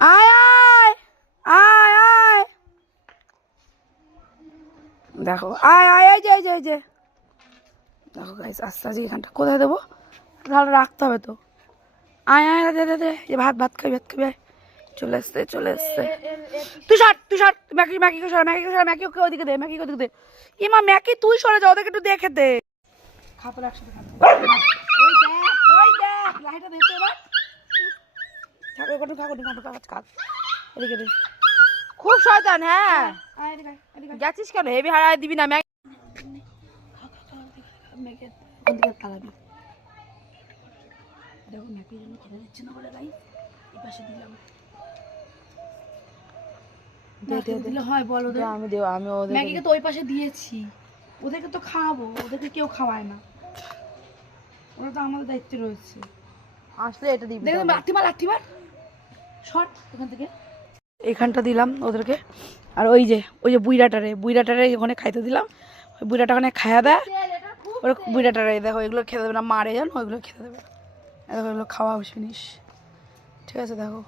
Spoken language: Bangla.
আয় আয় আয় আয় দেখো আয় আয় এই যে এই যে এই যে দেখো গাইস আস্তে আস্তে এখানটা কোথায় দেবো তাহলে রাখতে হবে তো আয় আয় দে দে দে যে ভাত ভাত খাবি আয় চলে এসছে চলে এসছে তুই সর ম্যাকি ম্যাকিকে সর ম্যাকি ওকে ওদিকে দে ম্যাকি ওদিকে দে ইমা ম্যাকি তুই সরে যা ওদেরকে একটু দেখে দে খাপড় একসাথে খাবো ওই দেখ লাইটটা দেখতে এবার থাকো একটু থাকো কাজ এদিকে দে খুব শয়তান হ্যাঁ গেছিস কেন হেভি হারাই দিবি না ম্যাকি ওদিকে তালাবি দেখো ম্যাকি জন্য খেতে দিচ্ছে না বলে গাই এই পাশে দিলাম দিলে হয় বল ওদের আমি দেব আমি ওদের ম্যাগিকে তো ওই পাশে দিয়েছি ওদেরকে তো খাওয়াবো ওদেরকে কেউ খাওয়ায় না ওরা তো আমাদের দায়িত্বে রয়েছে আসলে এটা দিবি দেখুন লাঠিমার শর্ট এখান থেকে এখানটা দিলাম ওদেরকে আর ওই যে বুইরাটারে ওখানে খাইতে দিলাম ওই বুইরাটা ওখানে খাইয়া দেয় ওর বুইরাটারে দেখো এগুলো খেতে দেবে না মারে জানো ওইগুলো খেতে দেবে দেখো এগুলো খাওয়া জিনিস ঠিক আছে দেখো